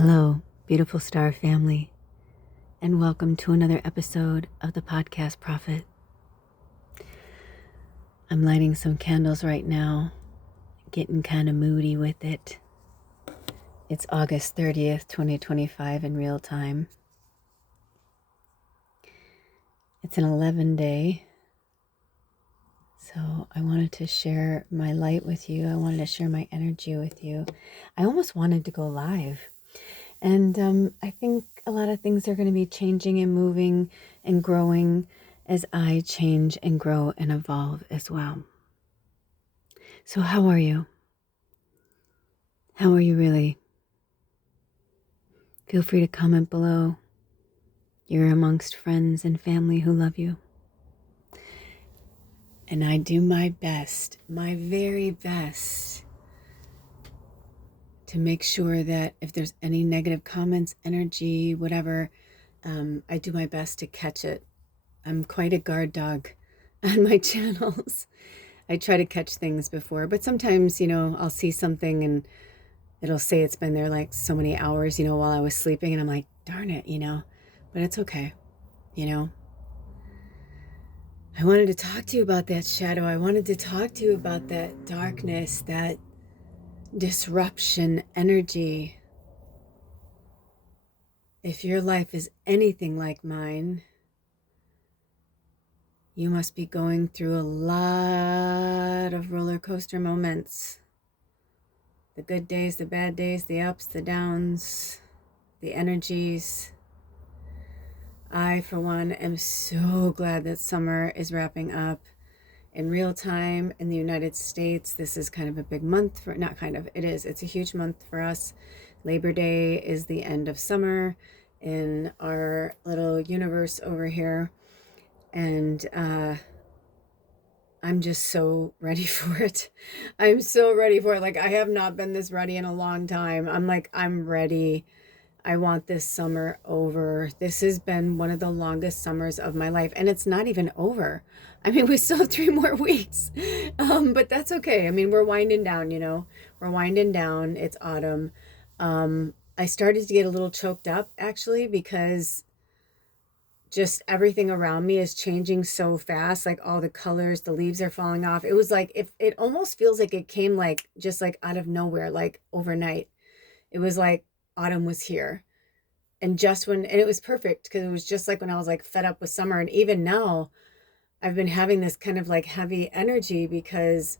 Hello, beautiful star family, and welcome to another episode of the Podcast Prophet. I'm lighting some candles right now, getting kind of moody with it. It's August 30th, 2025 in real time. It's an 11 day, so I wanted to share my light with you. I wanted to share my energy with you. I almost wanted to go live. And I think a lot of things are going to be changing and moving and growing as I change and grow and evolve as well. So how are you? How are you really? Feel free to comment below. You're amongst friends and family who love you. And I do my best, my very best, to make sure that if there's any negative comments, energy, whatever, I do my best to catch it. I'm quite a guard dog on my channels. I try to catch things before, but sometimes, I'll see something and it'll say it's been there like so many hours, while I was sleeping, and I'm like, darn it, but it's okay, I wanted to talk to you about that shadow. I wanted to talk to you about that darkness, that disruption energy. If your life is anything like mine, you must be going through a lot of roller coaster moments. The good days, the bad days, the ups, the downs, the energies. I, for one, am so glad that summer is wrapping up in real time in the United States. This is kind of a big month for, not kind of, it is. It's a huge month for us. Labor Day is the end of summer in our little universe over here. And I'm just so ready for it. I'm so ready for it. Like, I have not been this ready in a long time. I'm ready. I want this summer over. This has been one of the longest summers of my life, and it's not even over. I mean, we still have 3 more weeks, but that's okay. I mean, we're winding down, we're winding down. It's autumn. I started to get a little choked up, actually, because just everything around me is changing so fast. Like, all the colors, the leaves are falling off. It was like, if it almost feels like it came like just like out of nowhere, like overnight. It was like autumn was here. And it was perfect, because it was just like when I was like fed up with summer. And even now I've been having this kind of like heavy energy because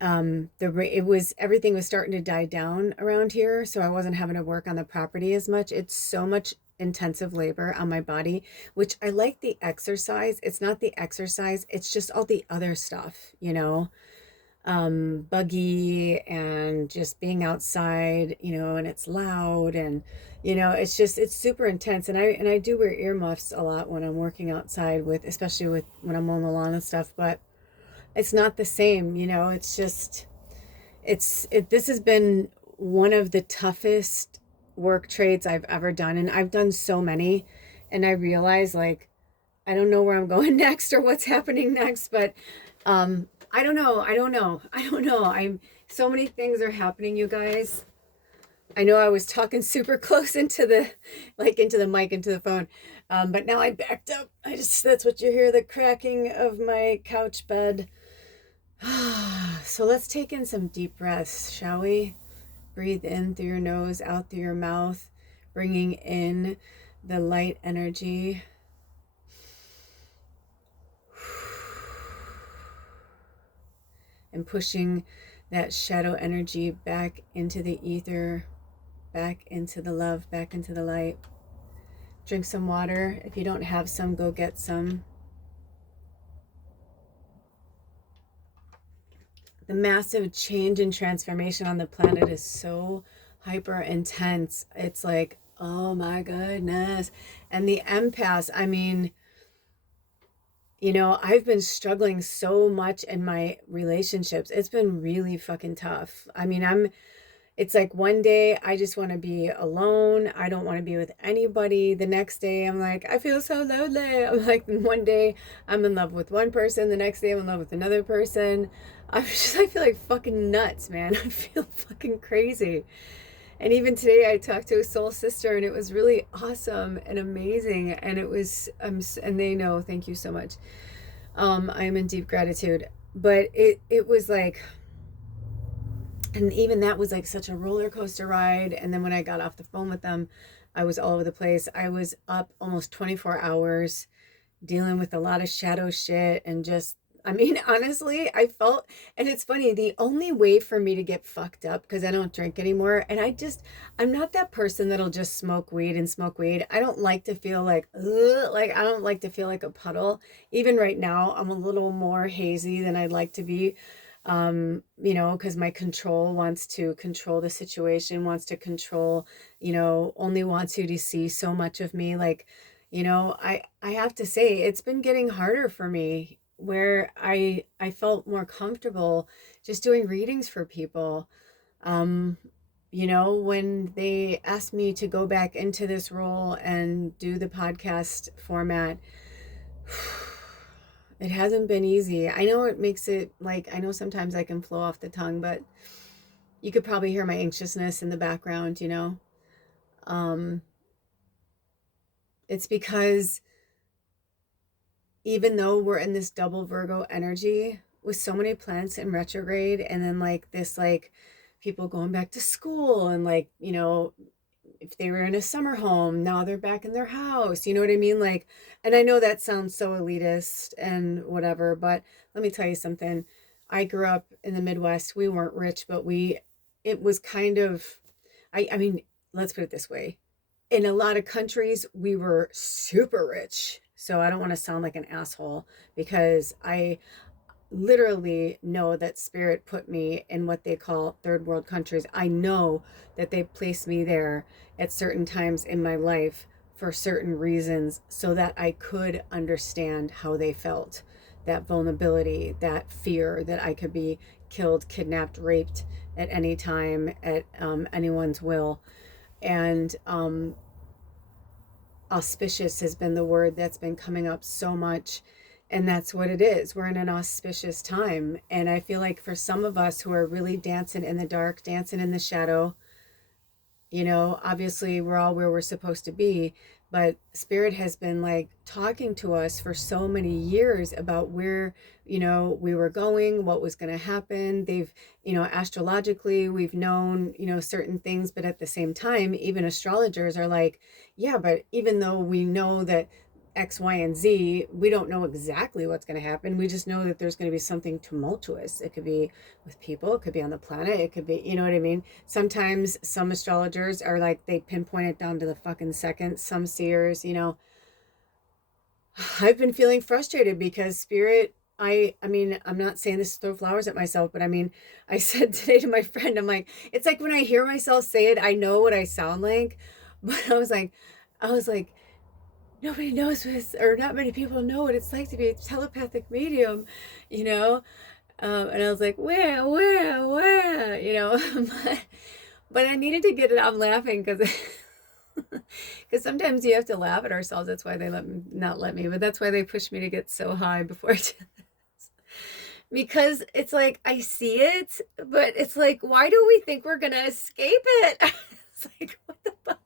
everything was starting to die down around here. So I wasn't having to work on the property as much. It's so much intensive labor on my body, which I like the exercise. It's not the exercise, it's just all the other stuff, buggy and just being outside, and it's loud, and it's super intense. And I do wear earmuffs a lot when I'm working outside, especially when I'm on the lawn and stuff, but it's not the same. It's just, this has been one of the toughest work trades I've ever done. And I've done so many, and I realize, like, I don't know where I'm going next or what's happening next, but I don't know. So many things are happening, you guys. I know I was talking super close into the mic, into the phone. But now I backed up. That's what you hear, the cracking of my couch bed. So let's take in some deep breaths, shall we? Breathe in through your nose, out through your mouth, bringing in the light energy. And pushing that shadow energy back into the ether, back into the love, back into the light. Drink some water. If you don't have some, go get some. The massive change and transformation on the planet is so hyper intense. It's like, oh my goodness. And the empaths, I mean, I've been struggling so much in my relationships. It's been really fucking tough. I mean, it's like one day I just want to be alone. I don't want to be with anybody. The next day I'm like, I feel so lonely. I'm like, one day I'm in love with one person. The next day I'm in love with another person. I feel like fucking nuts, man. I feel fucking crazy. And even today I talked to a soul sister and it was really awesome and amazing. And it was, and they know, thank you so much. I'm in deep gratitude, but it was like, and even that was like such a roller coaster ride. And then when I got off the phone with them, I was all over the place. I was up almost 24 hours dealing with a lot of shadow shit and just, I mean, honestly, I felt, and it's funny, the only way for me to get fucked up, because I don't drink anymore, and I'm not that person that'll just smoke weed and smoke weed. I don't like to feel like, ugh, like, I don't like to feel like a puddle. Even right now, I'm a little more hazy than I'd like to be. You know, because my control wants to control the situation, wants to control, you know, only wants you to see so much of me. Like, you know, I have to say it's been getting harder for me where I felt more comfortable just doing readings for people. Um, you know, when they asked me to go back into this role and do the podcast format, it hasn't been easy. I know it makes it like, I know sometimes I can flow off the tongue, but you could probably hear my anxiousness in the background, you know. Um, it's because even though we're in this double Virgo energy with so many planets in retrograde, and then like this, like people going back to school, and like, you know, if they were in a summer home, now they're back in their house. You know what I mean? Like, and I know that sounds so elitist and whatever, but let me tell you something. I grew up in the Midwest. We weren't rich, but it was kind of, I mean, let's put it this way. In a lot of countries, we were super rich. So I don't want to sound like an asshole, because I literally know that spirit put me in what they call third world countries. I know that they placed me there at certain times in my life for certain reasons so that I could understand how they felt, that vulnerability, that fear that I could be killed, kidnapped, raped at any time at anyone's will. And auspicious has been the word that's been coming up so much. And that's what it is. We're in an auspicious time. And I feel like for some of us who are really dancing in the dark, dancing in the shadow, you know, obviously we're all where we're supposed to be, but spirit has been like talking to us for so many years about where, you know, we were going, what was going to happen. They've, you know, astrologically, we've known, you know, certain things, but at the same time, even astrologers are like, yeah, but even though we know that X, Y, and Z, we don't know exactly what's going to happen. We just know that there's going to be something tumultuous. It could be with people, it could be on the planet, it could be, you know what I mean? Sometimes some astrologers are like, they pinpoint it down to the fucking second. Some seers, you know, I've been feeling frustrated because spirit, I mean, I'm not saying this to throw flowers at myself, but I mean, I said today to my friend, I'm like, it's like when I hear myself say it, I know what I sound like, but I was like, nobody knows this, or not many people know what it's like to be a telepathic medium, you know? And I was like, where, you know? but I needed to get it. I'm laughing because because sometimes you have to laugh at ourselves. That's why they not let me, but that's why they push me to get so high before I do this. Because it's like, I see it, but it's like, why do we think we're going to escape it? It's like, what the fuck?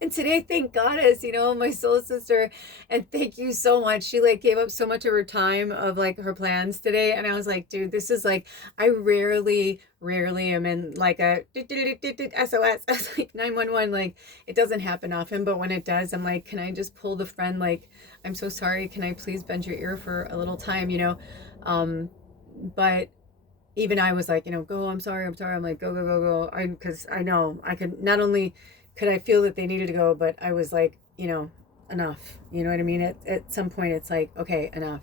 And today, thank Goddess, you know, my soul sister, and thank you so much. She like gave up so much of her time of like her plans today. And I was like, dude, this is like, I rarely am in like a SOS. I was like 911, like it doesn't happen often, but when it does, I'm like, can I just pull the friend? Like, I'm so sorry. Can I please bend your ear for a little time, you know? But even I was like, you know, go, I'm sorry. I'm like, go. Because I know I could not only could I feel that they needed to go, but I was like, you know, enough. You know what I mean? At some point, it's like, okay, enough.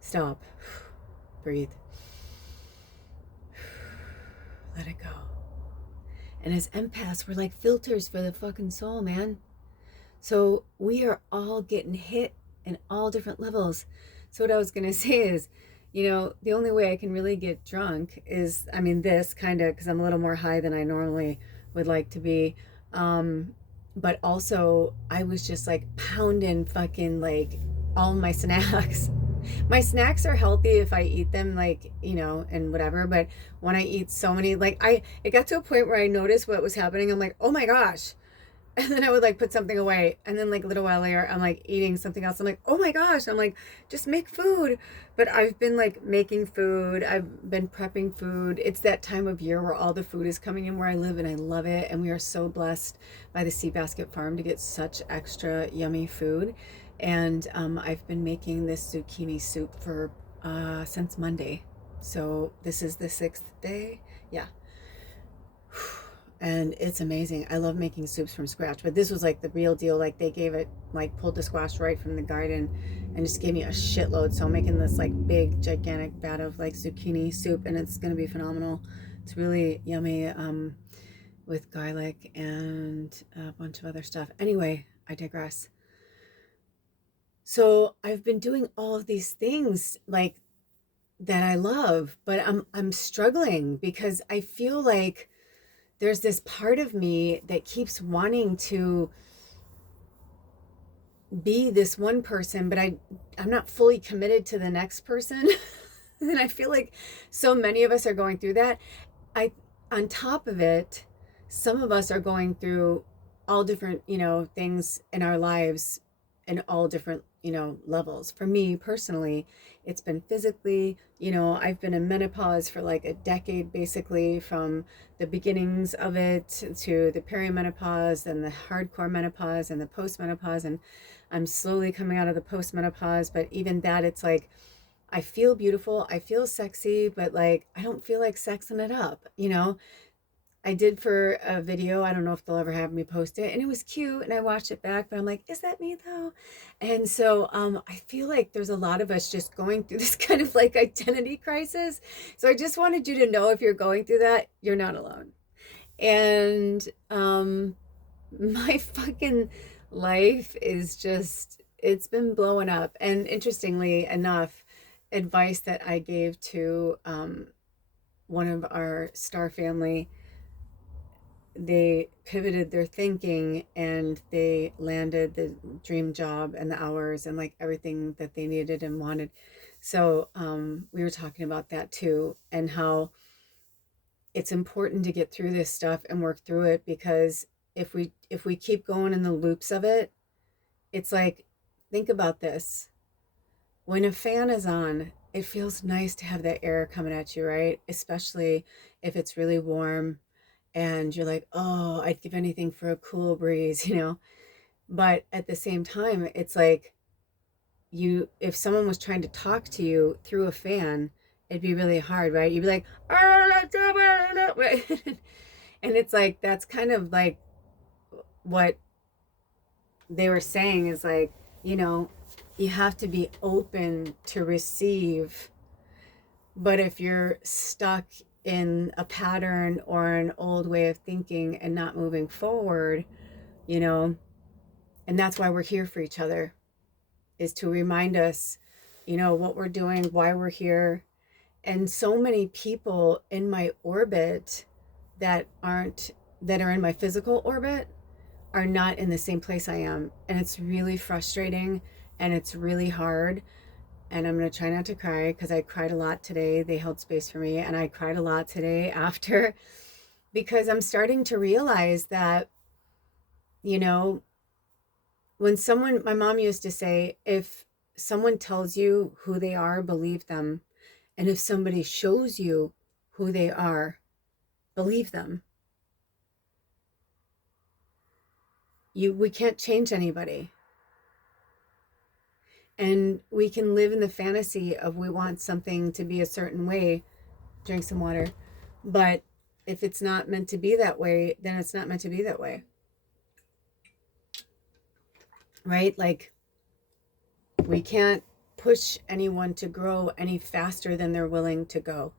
Stop. Breathe. Let it go. And as empaths, we're like filters for the fucking soul, man. So we are all getting hit in all different levels. So what I was going to say is, you know, the only way I can really get drunk is, I mean, this kind of, because I'm a little more high than I normally would like to be. But also I was just like pounding fucking like all my snacks. My snacks are healthy if I eat them, like, you know, and whatever. But when I eat so many, like, it got to a point where I noticed what was happening. I'm like, oh my gosh. And then I would like put something away. And then like a little while later, I'm like eating something else. I'm like, oh my gosh. I'm like, just make food. But I've been like making food. I've been prepping food. It's that time of year where all the food is coming in where I live, and I love it. And we are so blessed by the Seabasket Farm to get such extra yummy food. And I've been making this zucchini soup for since Monday. So this is the 6th day. Yeah. And it's amazing. I love making soups from scratch, but this was like the real deal. Like they gave it, like pulled the squash right from the garden and just gave me a shitload. So I'm making this like big gigantic vat of like zucchini soup, and it's going to be phenomenal. It's really yummy with garlic and a bunch of other stuff. Anyway, I digress. So I've been doing all of these things like that I love, but I'm struggling because I feel like there's this part of me that keeps wanting to be this one person, but I'm not fully committed to the next person. And I feel like so many of us are going through that. On top of it, some of us are going through all different, you know, things in our lives in all different, you know, levels. For me personally, it's been physically, you know, I've been in menopause for like a decade, basically, from the beginnings of it to the perimenopause and the hardcore menopause and the postmenopause. And I'm slowly coming out of the postmenopause, but even that, it's like, I feel beautiful, I feel sexy, but like, I don't feel like sexing it up, you know? I did for a video. I don't know if they'll ever have me post it. And it was cute. And I watched it back, but I'm like, is that me though? And so I feel like there's a lot of us just going through this kind of like identity crisis. So I just wanted you to know, if you're going through that, you're not alone. And my fucking life is just, it's been blowing up. And interestingly enough, advice that I gave to one of our star family, they pivoted their thinking and they landed the dream job and the hours and like everything that they needed and wanted. So we were talking about that too, and how it's important to get through this stuff and work through it, because if we keep going in the loops of it, it's like, think about this. When a fan is on, it feels nice to have that air coming at you, right? Especially if it's really warm and you're like, oh, I'd give anything for a cool breeze, you know? But at the same time, it's like, if someone was trying to talk to you through a fan, it'd be really hard, right? You'd be like, and it's like, that's kind of like what they were saying is like, you know, you have to be open to receive. But if you're stuck in a pattern or an old way of thinking and not moving forward, you know, and that's why we're here for each other, is to remind us, you know, what we're doing, why we're here. And so many people in my orbit that are in my physical orbit are not in the same place I am. And it's really frustrating and it's really hard. And I'm going to try not to cry, because I cried a lot today. They held space for me. And I cried a lot today after, because I'm starting to realize that, you know, when someone, my mom used to say, if someone tells you who they are, believe them. And if somebody shows you who they are, believe them. We can't change anybody. And we can live in the fantasy of we want something to be a certain way. Drink some water. But if it's not meant to be that way, then it's not meant to be that way. Right? Like, we can't push anyone to grow any faster than they're willing to go.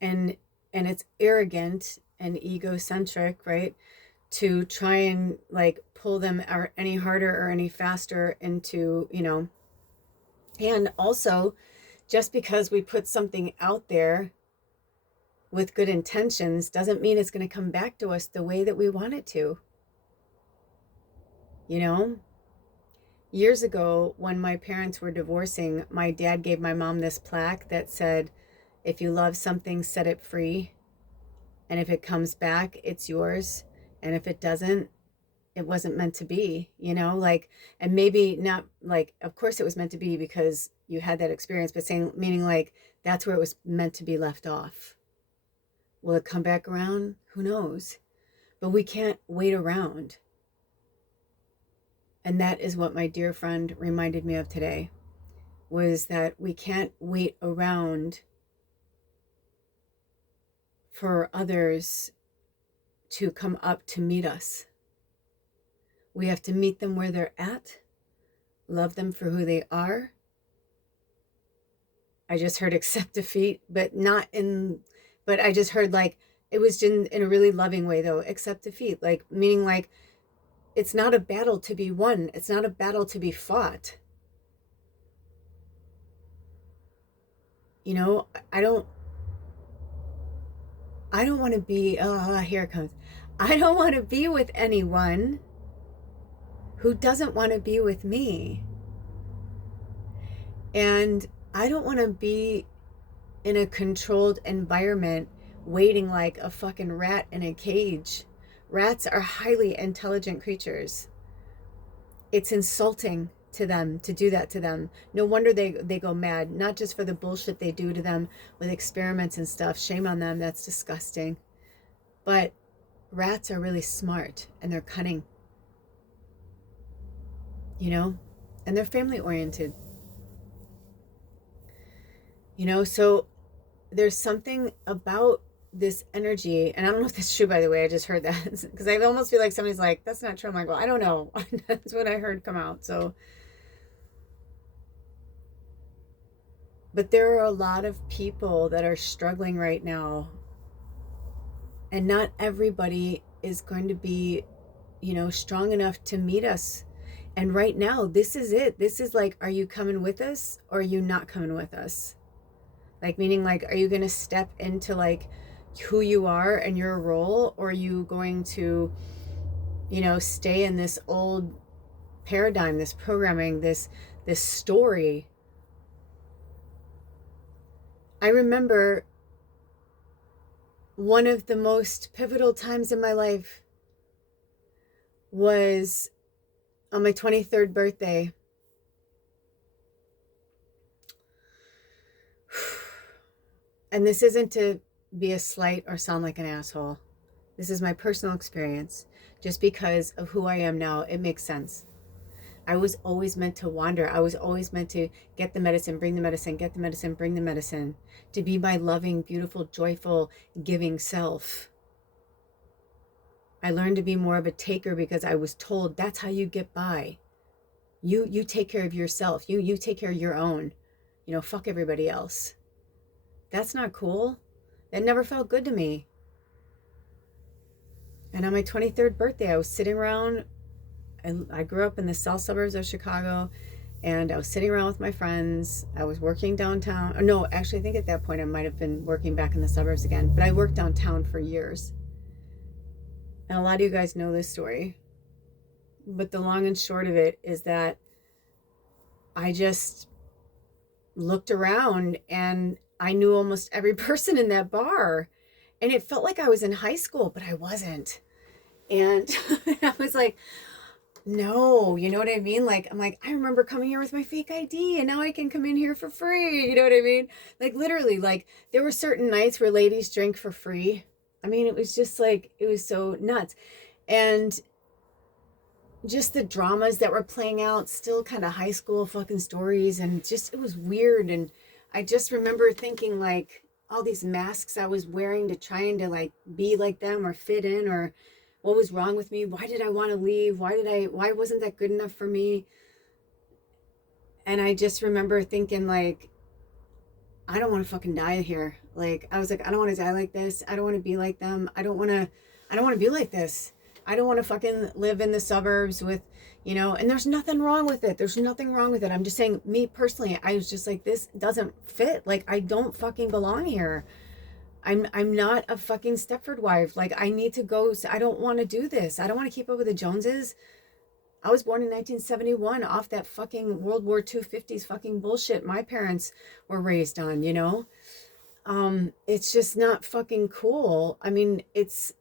And it's arrogant and egocentric, right? To try and like pull them any harder or any faster into, you know. And also, just because we put something out there with good intentions doesn't mean it's going to come back to us the way that we want it to, you know. Years ago, when my parents were divorcing, my dad gave my mom this plaque that said, if you love something, set it free. And if it comes back, it's yours. And if it doesn't, it wasn't meant to be, you know, like, and maybe not like, of course it was meant to be because you had that experience, but saying, meaning like, that's where it was meant to be left off. Will it come back around? Who knows? But we can't wait around. And that is what my dear friend reminded me of today, was that we can't wait around for others to come up to meet us. We have to meet them where they're at, love them for who they are. I just heard accept defeat, but I just heard like, it was in a really loving way though, accept defeat, like meaning like, it's not a battle to be won. It's not a battle to be fought. You know, I don't want to be, oh, here it comes. I don't want to be with anyone who doesn't want to be with me. And I don't want to be in a controlled environment waiting like a fucking rat in a cage. Rats are highly intelligent creatures. It's insulting to them to do that to them. No wonder they go mad, not just for the bullshit they do to them with experiments and stuff. Shame on them, that's disgusting. But rats are really smart and they're cunning, you know, and they're family oriented. You know, so there's something about this energy, and I don't know if this is true, by the way, I just heard that, because I almost feel like somebody's like, that's not true. I'm like, well, I don't know. That's what I heard come out. So, but there are a lot of people that are struggling right now, and not everybody is going to be, you know, strong enough to meet us. And right now, this is it. This is like, are you coming with us or are you not coming with us? Like, meaning like, are you going to step into like who you are and your role, or are you going to, you know, stay in this old paradigm, this programming, this story? I remember one of the most pivotal times in my life was on my 23rd birthday. And this isn't to be a slight or sound like an asshole. This is my personal experience. Just because of who I am now, it makes sense. I was always meant to wander. I was always meant to get the medicine, bring the medicine, get the medicine, bring the medicine. To be my loving, beautiful, joyful, giving self. I learned to be more of a taker because I was told that's how you get by. You take care of yourself. You take care of your own. You know, fuck everybody else. That's not cool. That never felt good to me. And on my 23rd birthday, I was sitting around, and I grew up in the south suburbs of Chicago, and I was sitting around with my friends. I was working downtown. Or no, actually, I think at that point I might have been working back in the suburbs again, but I worked downtown for years. And a lot of you guys know this story. But the long and short of it is that I just looked around and I knew almost every person in that bar. And it felt like I was in high school, but I wasn't. And I was like, no, you know what I mean? Like, I'm like, I remember coming here with my fake ID and now I can come in here for free. You know what I mean? Like, literally, like, there were certain nights where ladies drink for free. I mean, it was just like, it was so nuts. And just the dramas that were playing out, still kind of high school fucking stories. And just, it was weird. And I just remember thinking like all these masks I was wearing to trying to like be like them or fit in, or what was wrong with me? Why did I want to leave? Why wasn't that good enough for me? And I just remember thinking like, I don't want to fucking die here. Like, I was like, I don't want to die like this. I don't want to be like them. I don't want to be like this. I don't want to fucking live in the suburbs with, you know, and there's nothing wrong with it. There's nothing wrong with it. I'm just saying, me personally, I was just like, this doesn't fit. Like, I don't fucking belong here. I'm not a fucking Stepford wife. Like, I need to go. I don't want to do this. I don't want to keep up with the Joneses. I was born in 1971 off that fucking World War II 50s fucking bullshit my parents were raised on, you know? It's just not fucking cool. I mean, it's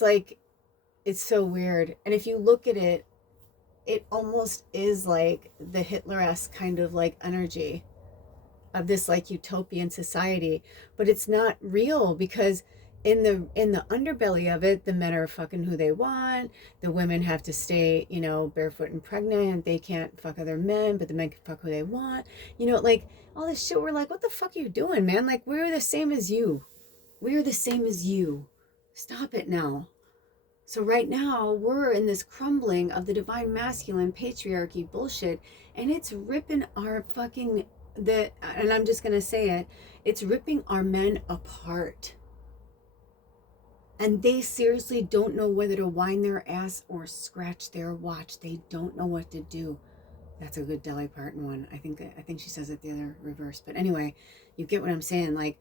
like, it's so weird. And if you look at it, it almost is like the Hitler-esque kind of like energy of this like utopian society, but it's not real because in the underbelly of it, the men are fucking who they want, the women have to stay, you know, barefoot and pregnant, they can't fuck other men, but the men can fuck who they want, you know, like all this shit. We're like, what the fuck are you doing, man? Like, we're the same as you. We're the same as you. Stop it now. So right now we're in this crumbling of the divine masculine patriarchy bullshit, and it's ripping our fucking and I'm just gonna say it, it's ripping our men apart. And they seriously don't know whether to wind their ass or scratch their watch. They don't know what to do. That's a good Dolly Parton one. I think she says it the other reverse. But anyway, you get what I'm saying. Like,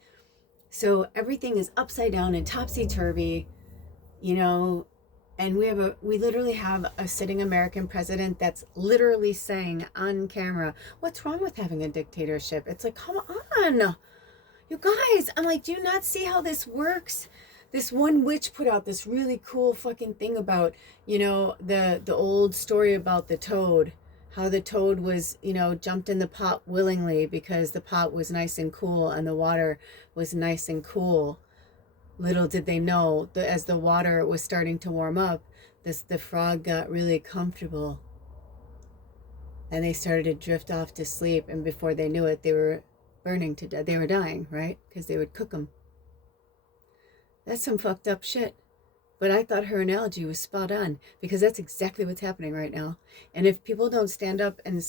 so everything is upside down and topsy-turvy, you know, and we literally have a sitting American president that's literally saying on camera, what's wrong with having a dictatorship? It's like, come on, you guys. I'm like, do you not see how this works? This one witch put out this really cool fucking thing about, you know, the old story about the toad, how the toad was, you know, jumped in the pot willingly because the pot was nice and cool and the water was nice and cool. Little did they know that as the water was starting to warm up, the frog got really comfortable and they started to drift off to sleep, and before they knew it, they were burning to death. They were dying, right? Because they would cook them. That's some fucked up shit. But I thought her analogy was spot on, because that's exactly what's happening right now. And if people don't stand up and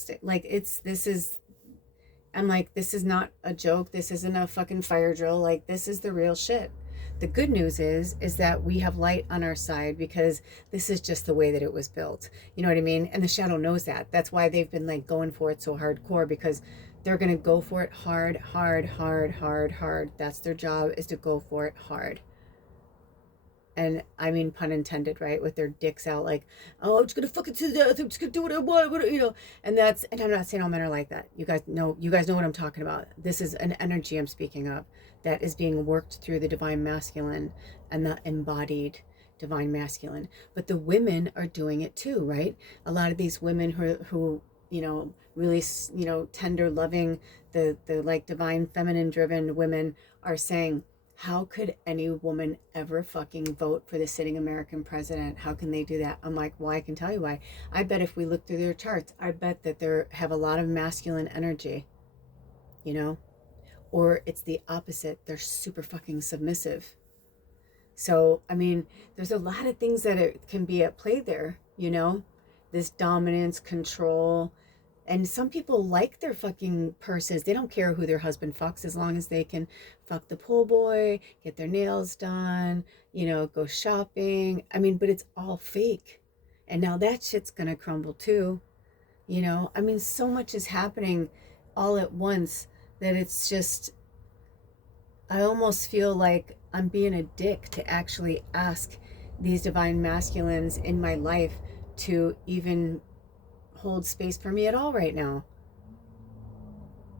I'm like, this is not a joke. This isn't a fucking fire drill. Like, this is the real shit. The good news is that we have light on our side, because this is just the way that it was built. You know what I mean? And the shadow knows that. That's why they've been like going for it so hardcore, because they're going to go for it hard, hard, hard, hard, hard. That's their job, is to go for it hard. And I mean, pun intended, right? With their dicks out, like, oh, I'm just gonna fuck it to death. I'm just gonna do what I want, you know. And I'm not saying all men are like that. You guys know what I'm talking about. This is an energy I'm speaking of that is being worked through the divine masculine and the embodied divine masculine. But the women are doing it too, right? A lot of these women who you know, really, you know, tender, loving, the like divine feminine driven women are saying, how could any woman ever fucking vote for the sitting American president? How can they do that? I'm like, well, I can tell you why. I bet if we look through their charts, I bet that they have a lot of masculine energy, you know? Or it's the opposite. They're super fucking submissive. So, I mean, there's a lot of things that it can be at play there, you know? This dominance, control. And some people like their fucking purses. They don't care who their husband fucks, as long as they can fuck the pool boy, get their nails done, you know, go shopping. I mean, but it's all fake. And now that shit's gonna crumble too. You know, I mean, so much is happening all at once that it's just, I almost feel like I'm being a dick to actually ask these divine masculines in my life to even hold space for me at all right now.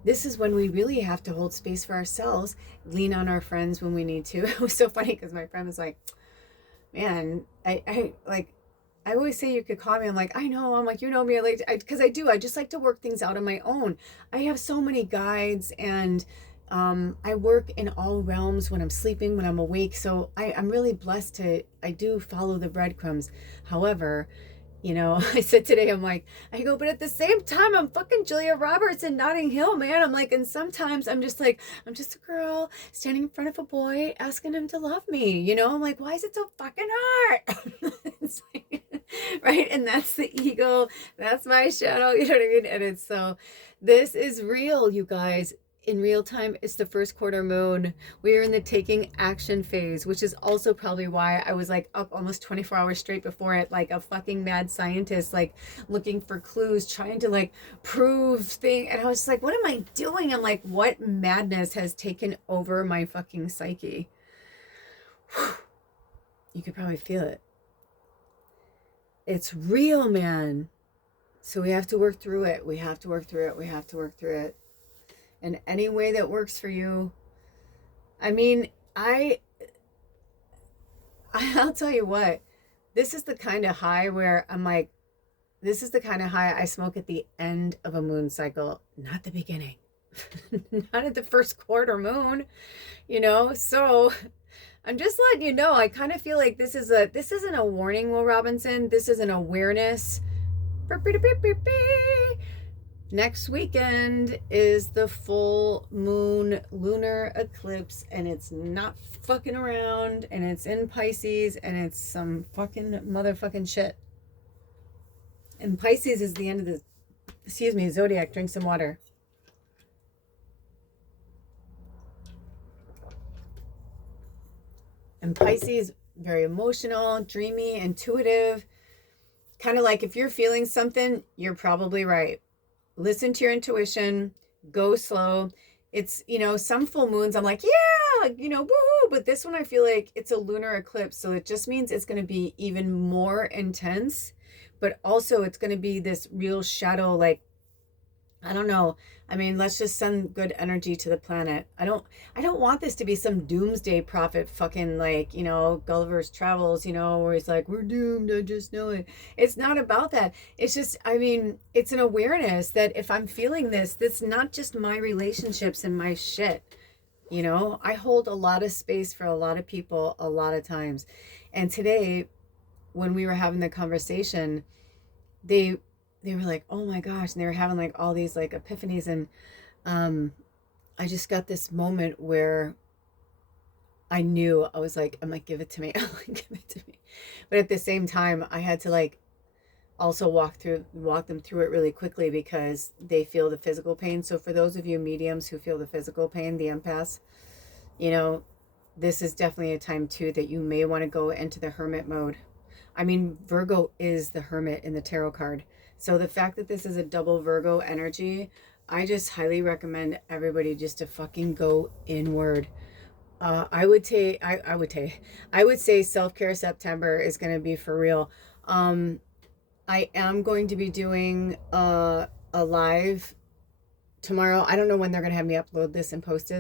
This is when we really have to hold space for ourselves, lean on our friends when we need to. It was so funny because my friend was like, man, I always say you could call me. I'm like, I know. I'm like, you know me. Because I do. I just like to work things out on my own. I have so many guides, and I work in all realms, when I'm sleeping, when I'm awake. So I'm really blessed I do follow the breadcrumbs. However, you know, I said today, I go, but at the same time, I'm fucking Julia Roberts in Notting Hill, man. I'm like, and sometimes I'm just like, I'm just a girl standing in front of a boy asking him to love me. You know, I'm like, why is it so fucking hard? It's like, right? And that's the ego. That's my shadow. You know what I mean? And it's so, this is real, you guys. In real time, it's the first quarter moon. We are in the taking action phase, which is also probably why I was like up almost 24 hours straight before it, like a fucking mad scientist, like looking for clues, trying to like prove things. And I was just like, what am I doing? I'm like, what madness has taken over my fucking psyche? Whew. You could probably feel it. it's real, man. So we have to work through it. We have to work through it. We have to work through it. In any way that works for you. I mean, I'll tell you what, this is the kind of high where I'm like, this is the kind of high I smoke at the end of a moon cycle, not the beginning, not at the first quarter moon, So I'm just letting you know, I kind of feel like this isn't a warning, Will Robinson. This is an awareness. Next weekend is the full moon lunar eclipse, and it's not fucking around, and it's in Pisces, and it's some fucking motherfucking shit. And Pisces is the end of the, zodiac. Drink some water. And Pisces, very emotional, dreamy, intuitive. Kind of like if you're feeling something, you're probably right. Listen to your intuition, go slow. It's, some full moons, I'm like, yeah, woohoo. But this one, I feel like it's a lunar eclipse. So it just means it's going to be even more intense, but also it's going to be this real shadow, like, I don't know. I mean, let's just send good energy to the planet. I don't want this to be some doomsday prophet fucking like, Gulliver's Travels, where he's like, we're doomed, I just know it. It's not about that. It's just, I mean, it's an awareness that if I'm feeling this, it's not just my relationships and my shit. I hold a lot of space for a lot of people a lot of times. And today, when we were having the conversation, they were like, oh my gosh, and they were having like all these like epiphanies, and I just got this moment where I knew, I was like, I'm like, give it to me. I'm like, give it to me. But at the same time, I had to like also walk them through it really quickly because they feel the physical pain. So for those of you mediums who feel the physical pain, the empaths, this is definitely a time too that you may want to go into the hermit mode. I mean, Virgo is the hermit in the tarot card. So the fact that this is a double Virgo energy, I just highly recommend everybody just to fucking go inward. I would say self-care September is going to be for real. I am going to be doing a live tomorrow. I don't know when they're going to have me upload this and post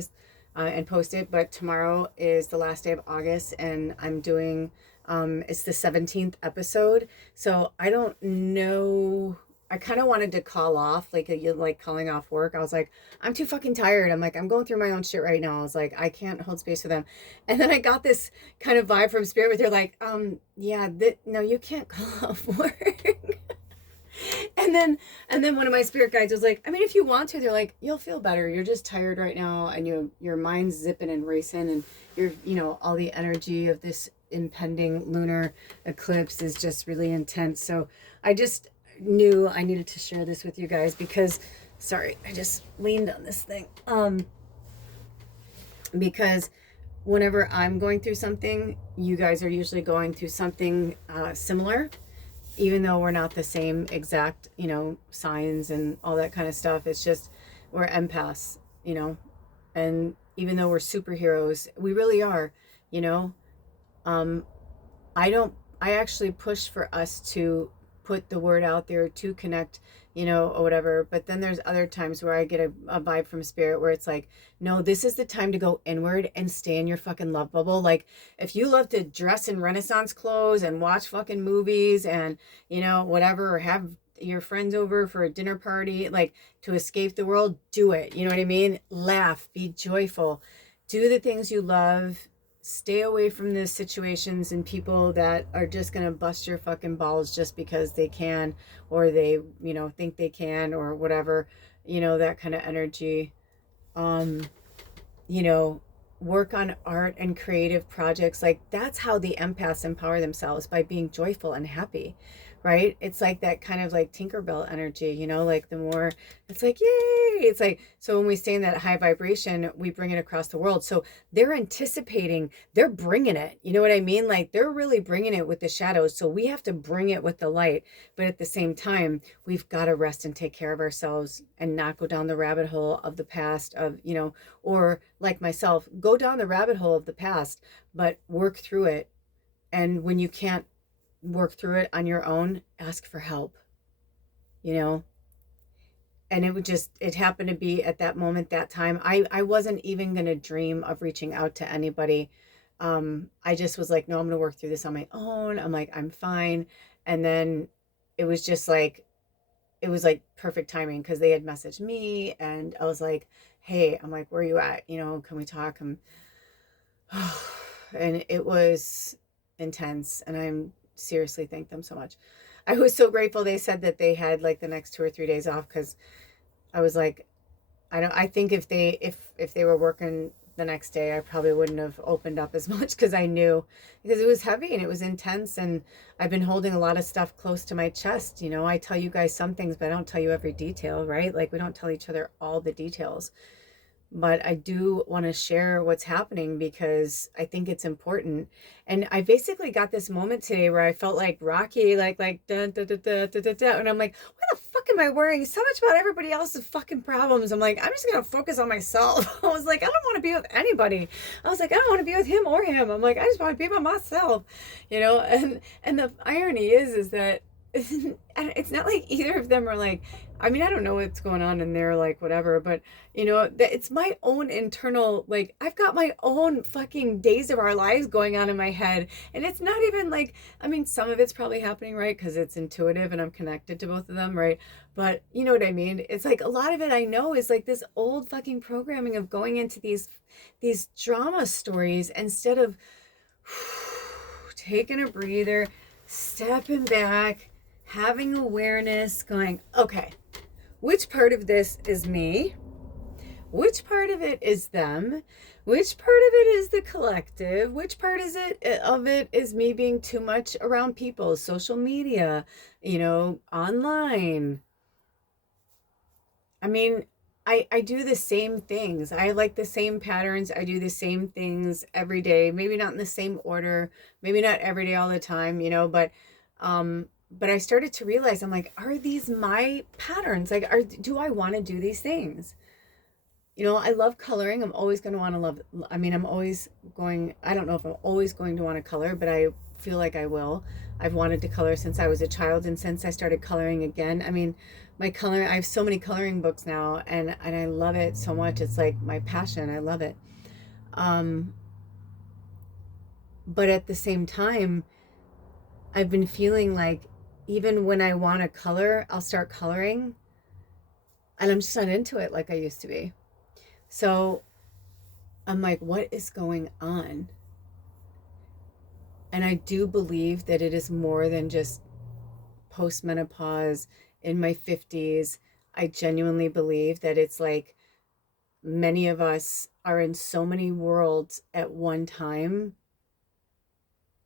it, but tomorrow is the last day of August, and I'm doing it's the 17th episode. So I don't know. I kind of wanted to call off, like calling off work. I was like, I'm too fucking tired. I'm like, I'm going through my own shit right now. I was like, I can't hold space for them. And then I got this kind of vibe from spirit where they're like, yeah, no, you can't call off work. And then one of my spirit guides was like, I mean, if you want to, they're like, you'll feel better. You're just tired right now, and your mind's zipping and racing, and you're, all the energy of this impending lunar eclipse is just really intense. So I just knew I needed to share this with you guys because, sorry, I just leaned on this thing. Because whenever I'm going through something, you guys are usually going through something similar. Even though we're not the same exact, signs and all that kind of stuff, it's just we're empaths, and even though we're superheroes, we really are, I actually push for us to put the word out there to connect, or whatever. But then there's other times where I get a vibe from spirit where it's like, no, this is the time to go inward and stay in your fucking love bubble. Like if you love to dress in Renaissance clothes and watch fucking movies and, whatever, or have your friends over for a dinner party, like to escape the world, do it. You know what I mean? Laugh, be joyful, do the things you love. Stay away from the situations and people that are just going to bust your fucking balls just because they can, or they, think they can, or whatever, that kind of energy. Work on art and creative projects. Like that's how the empaths empower themselves, by being joyful and happy, right? It's like that kind of like Tinkerbell energy, like the more it's like, yay, it's like, so when we stay in that high vibration, we bring it across the world. So they're anticipating, they're bringing it, you know what I mean? Like they're really bringing it with the shadows. So we have to bring it with the light. But at the same time, we've got to rest and take care of ourselves and not go down the rabbit hole of the past of, or like myself, go down the rabbit hole of the past, but work through it. And when you can't, work through it on your own, ask for help, you know? And it happened to be at that moment, that time. I wasn't even going to dream of reaching out to anybody. I just was like, no, I'm going to work through this on my own. I'm like, I'm fine. And then it was just like, it was like perfect timing because they had messaged me and I was like, hey, I'm like, where are you at? You know, can we talk? And it was intense. And I'm seriously thank them so much. I was so grateful they said that they had like the next 2 or 3 days off because I was like, I think if they were working the next day, I probably wouldn't have opened up as much because I knew, because it was heavy and it was intense and I've been holding a lot of stuff close to my chest. You know, I tell you guys some things, but I don't tell you every detail, right? Like we don't tell each other all the details. But I do want to share what's happening because I think it's important. And I basically got this moment today where I felt like Rocky, like da, da, da, da, da, da, da. And I'm like, why the fuck am I worrying so much about everybody else's fucking problems? I'm like, I'm just gonna focus on myself. I was like, I don't want to be with anybody. I was like, I don't want to be with him or him. I'm like, I just want to be by myself, you know. And the irony is that it's not like either of them are like, I mean, I don't know what's going on in there, like whatever, but you know, it's my own internal, like I've got my own fucking days of our lives going on in my head. And it's not even like, I mean, some of it's probably happening, right? Because it's intuitive and I'm connected to both of them, right? But you know what I mean? It's like a lot of it I know is like this old fucking programming of going into these drama stories instead of taking a breather, stepping back, having awareness, going, okay, which part of this is me? Which part of it is them? Which part of it is the collective? Which part of it is me being too much around people, social media, you know, online? I mean, I do the same things. I like the same patterns. I do the same things every day. Maybe not in the same order, maybe not every day all the time, you know, but I started to realize I'm like, are these my patterns? Like do I want to do these things? You know, I love coloring. I'm always going to want to love, I mean, I don't know if I'm always going to want to color, but I feel like I will. I've wanted to color since I was a child and since I started coloring again. I mean, I have so many coloring books now and I love it so much. It's like my passion. I love it. Um, but at the same time, I've been feeling like even when I want to color, I'll start coloring and I'm just not into it like I used to be. So I'm like, what is going on? And I do believe that it is more than just postmenopause in my 50s. I genuinely believe that it's like many of us are in so many worlds at one time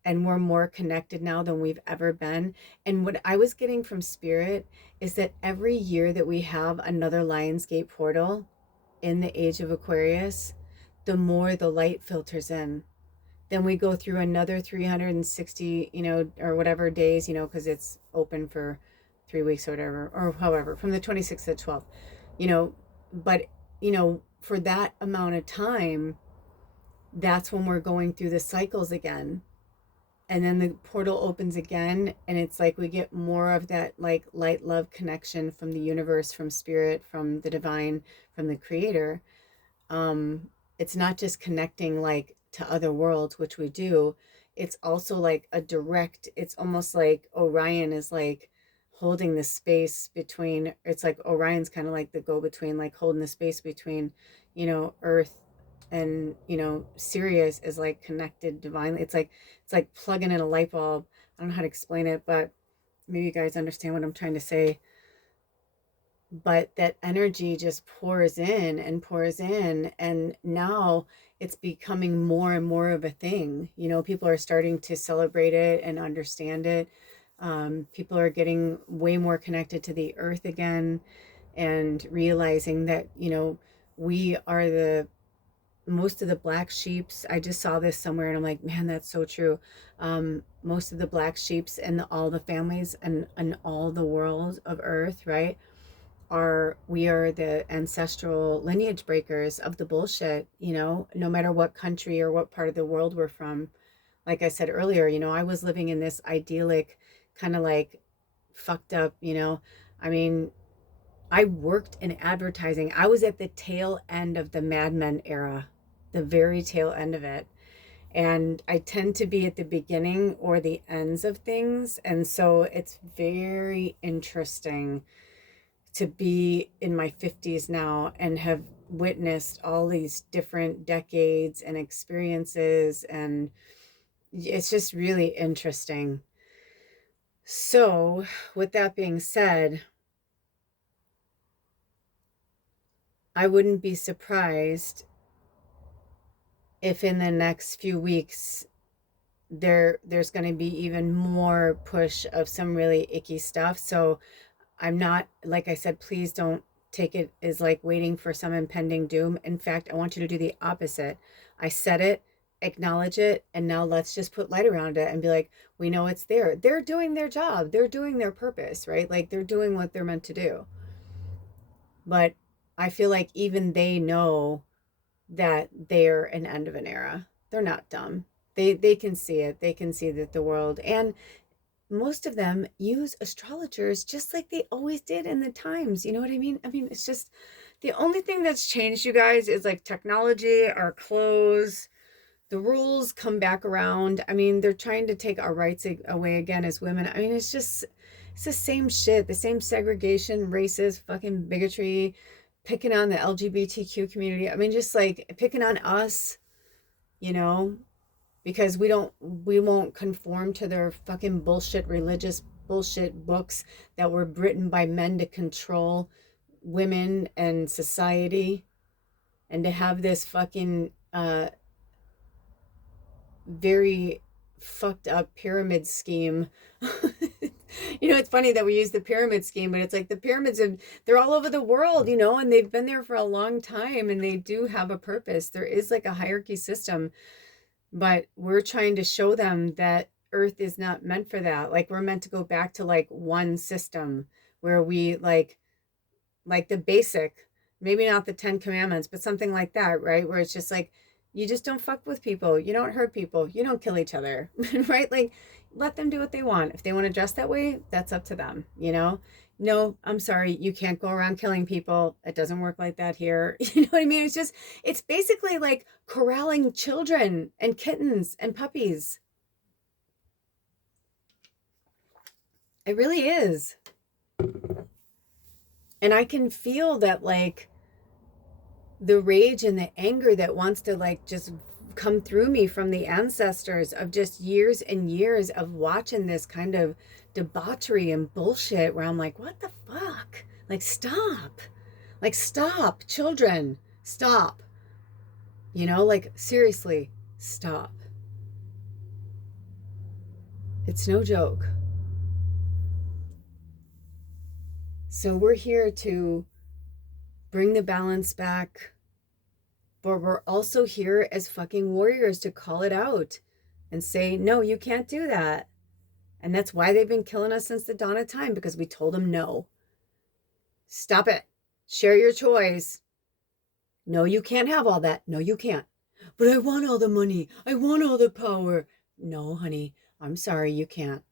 and we're more connected now than we've ever been. And what I was getting from spirit is that every year that we have another Lionsgate portal in the age of Aquarius, the more the light filters in. Then we go through another 360, you know, or whatever days, you know, because it's open for 3 weeks or whatever, or however, from the 26th to the 12th, you know, but, you know, for that amount of time, that's when we're going through the cycles again. And then the portal opens again, and it's like we get more of that like light love connection from the universe, from spirit, from the divine, from the creator. It's not just connecting like to other worlds, which we do. It's also like it's almost like Orion is like holding the space between, it's like Orion's kind of like the go between, like holding the space between, you know, Earth and, you know, Sirius is like connected divinely. It's like plugging in a light bulb. I don't know how to explain it, but maybe you guys understand what I'm trying to say. But that energy just pours in and pours in, and now it's becoming more and more of a thing. You know, people are starting to celebrate it and understand it. People are getting way more connected to the earth again and realizing that, you know, we are most of the black sheeps. I just saw this somewhere and I'm like, man, that's so true. Most of the black sheeps and all the families and all the world of earth, right? We are the ancestral lineage breakers of the bullshit, you know, no matter what country or what part of the world we're from. like I said earlier, you know, I was living in this idyllic kind of like fucked up, you know. I mean, I worked in advertising. I was at the tail end of the Mad Men era, the very tail end of it. And I tend to be at the beginning or the ends of things. And so it's very interesting to be in my 50s now and have witnessed all these different decades and experiences. And it's just really interesting. So, with that being said, I wouldn't be surprised if in the next few weeks there's going to be even more push of some really icky stuff. So I'm not, like I said, please don't take it as like waiting for some impending doom. In fact, I want you to do the opposite. I said it, acknowledge it, and now let's just put light around it and be like, we know it's there. They're doing their job. They're doing their purpose, right? Like they're doing what they're meant to do. But I feel like even they know that they're an end of an era. They're not dumb. They can see it. They can see that the world, and most of them use astrologers just like they always did in the times. You know what I mean? I mean, it's just the only thing that's changed, you guys, is like technology, our clothes, the rules come back around. I mean, they're trying to take our rights away again as women. I mean, it's the same shit, the same segregation, racist, fucking bigotry, picking on the LGBTQ community. I mean, just like picking on us, you know, because we won't conform to their fucking bullshit religious bullshit books that were written by men to control women and society, and to have this fucking very fucked up pyramid scheme. You know, it's funny that we use the pyramid scheme, but it's like the pyramids they're all over the world, you know, and they've been there for a long time, and they do have a purpose. There is like a hierarchy system, but we're trying to show them that Earth is not meant for that. Like we're meant to go back to like one system where we like the basic, maybe not the 10 commandments, but something like that, right? Where it's just like, you just don't fuck with people. You don't hurt people. You don't kill each other, right? Like, let them do what they want. If they want to dress that way, that's up to them, you know? No, I'm sorry, you can't go around killing people. It doesn't work like that here. You know what I mean? It's basically like corralling children and kittens and puppies. It really is. And I can feel that, like, the rage and the anger that wants to like just come through me from the ancestors of just years and years of watching this kind of debauchery and bullshit, where I'm like, what the fuck? Like, stop. Like, stop, children. Stop. You know, like, seriously, stop. It's no joke. So we're here to bring the balance back, but we're also here as fucking warriors to call it out and say, no, you can't do that. And that's why they've been killing us since the dawn of time, because we told them no. Stop it. Share your choice. No, you can't have all that. No, you can't. But I want all the money. I want all the power. No, honey, I'm sorry, you can't.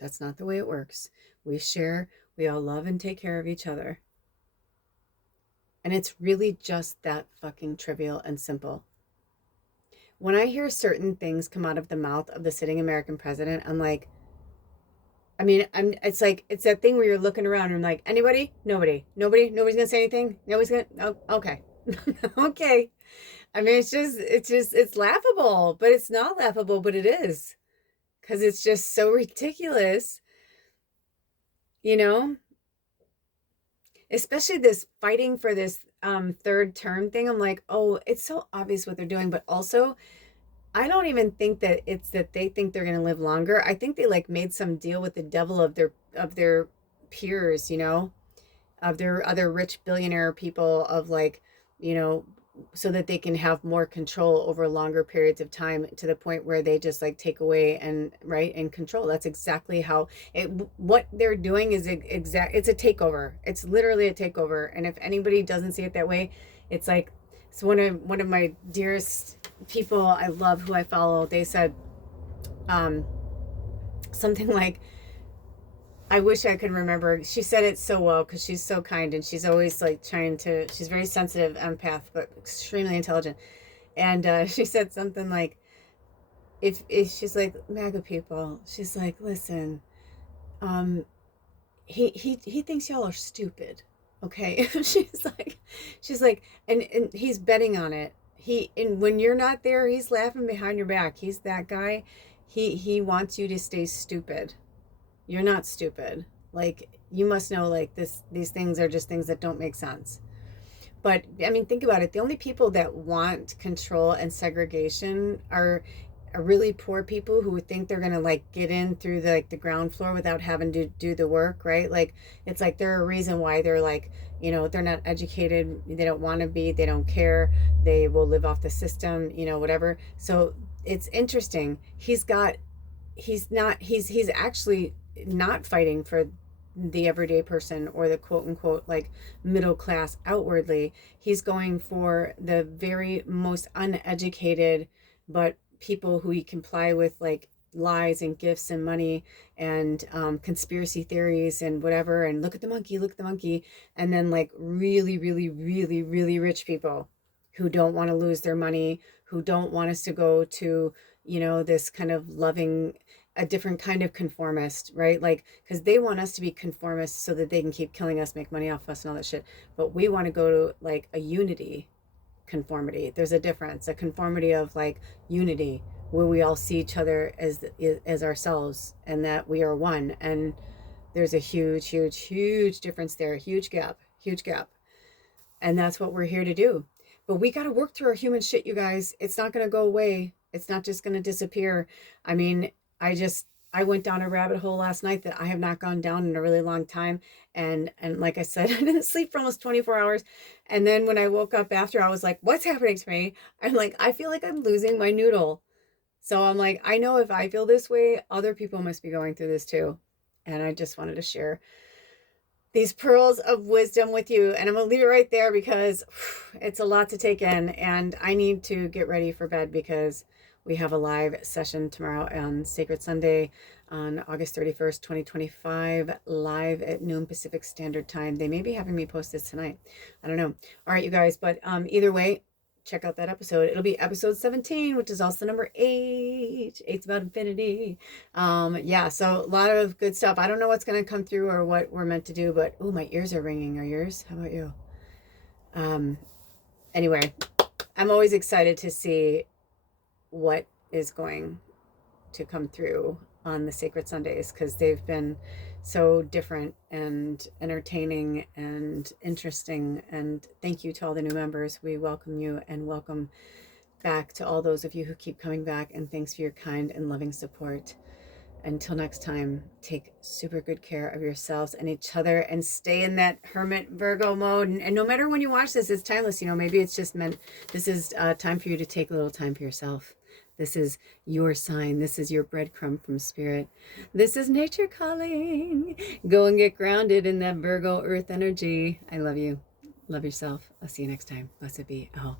That's not the way it works. We share, we all love and take care of each other. And it's really just that fucking trivial and simple. When I hear certain things come out of the mouth of the sitting American president, I'm like, I mean, it's like, it's that thing where you're looking around and I'm like, anybody? Nobody's gonna say anything? Nobody's gonna, oh, okay. Okay. I mean, it's laughable, but it's not laughable, but it is. Because it's just so ridiculous, you know? Especially this fighting for this third term thing. I'm like, oh, it's so obvious what they're doing, but also I don't even think that it's that they think they're going to live longer. I think they like made some deal with the devil of their peers, you know, of their other rich billionaire people, of like, you know, so that they can have more control over longer periods of time, to the point where they just like take away and right and control. That's exactly how it, what they're doing is it's a takeover. It's literally a takeover. And if anybody doesn't see it that way, it's like, it's one of my dearest people I love, who I follow, they said, something like, I wish I could remember. She said it so well because she's so kind and she's always like trying to, she's very sensitive empath, but extremely intelligent. And she said something like, if she's like, MAGA people, she's like, listen, um, he thinks y'all are stupid. Okay. she's like, and he's betting on it. And when you're not there, he's laughing behind your back. He's that guy. He wants you to stay stupid. You're not stupid. Like, you must know, like, these things are just things that don't make sense. But I mean, think about it. The only people that want control and segregation are really poor people who would think they're gonna like get in through the, like, the ground floor without having to do the work, right? Like, it's like they're a reason why they're like, they're not educated, they don't want to be, they don't care, they will live off the system, whatever. So it's interesting. He's actually not fighting for the everyday person or the quote unquote like middle class outwardly. He's going for the very most uneducated, but people who he comply with like lies and gifts and money and conspiracy theories and whatever, and look at the monkey, look at the monkey. And then like really, really, really, really rich people who don't want to lose their money, who don't want us to go to, this kind of loving, a different kind of conformist, right? Like, because they want us to be conformists so that they can keep killing us, make money off us and all that shit. But we want to go to like a unity conformity. There's a difference, a conformity of like unity, where we all see each other as ourselves and that we are one. And there's a huge, huge, huge difference there. Huge gap, huge gap. And that's what we're here to do. But we got to work through our human shit, you guys. It's not going to go away. It's not just going to disappear. I mean, I went down a rabbit hole last night that I have not gone down in a really long time. And like I said, I didn't sleep for almost 24 hours. And then when I woke up after, I was like, what's happening to me? I'm like, I feel like I'm losing my noodle. So I'm like, I know if I feel this way, other people must be going through this too. And I just wanted to share these pearls of wisdom with you. And I'm going to leave it right there because it's a lot to take in. And I need to get ready for bed because we have a live session tomorrow on Sacred Sunday on August 31st, 2025, live at noon Pacific Standard Time. They may be having me post this tonight. I don't know. All right, you guys. But either way, check out that episode. It'll be episode 17, which is also number 8. 8's about infinity. Yeah, so a lot of good stuff. I don't know what's going to come through or what we're meant to do, but oh, my ears are ringing. Are yours? How about you? Anyway, I'm always excited to see what is going to come through on the Sacred Sundays, because they've been so different and entertaining and interesting. And thank you to all the new members. We welcome you, and welcome back to all those of you who keep coming back, and thanks for your kind and loving support. Until next time, take super good care of yourselves and each other, and stay in that Hermit Virgo mode. And no matter when you watch this, it's timeless. Maybe it's just meant, this is time for you to take a little time for yourself. This is your sign. This is your breadcrumb from spirit. This is nature calling. Go and get grounded in that Virgo earth energy. I love you. Love yourself. I'll see you next time. Blessed be. Oh.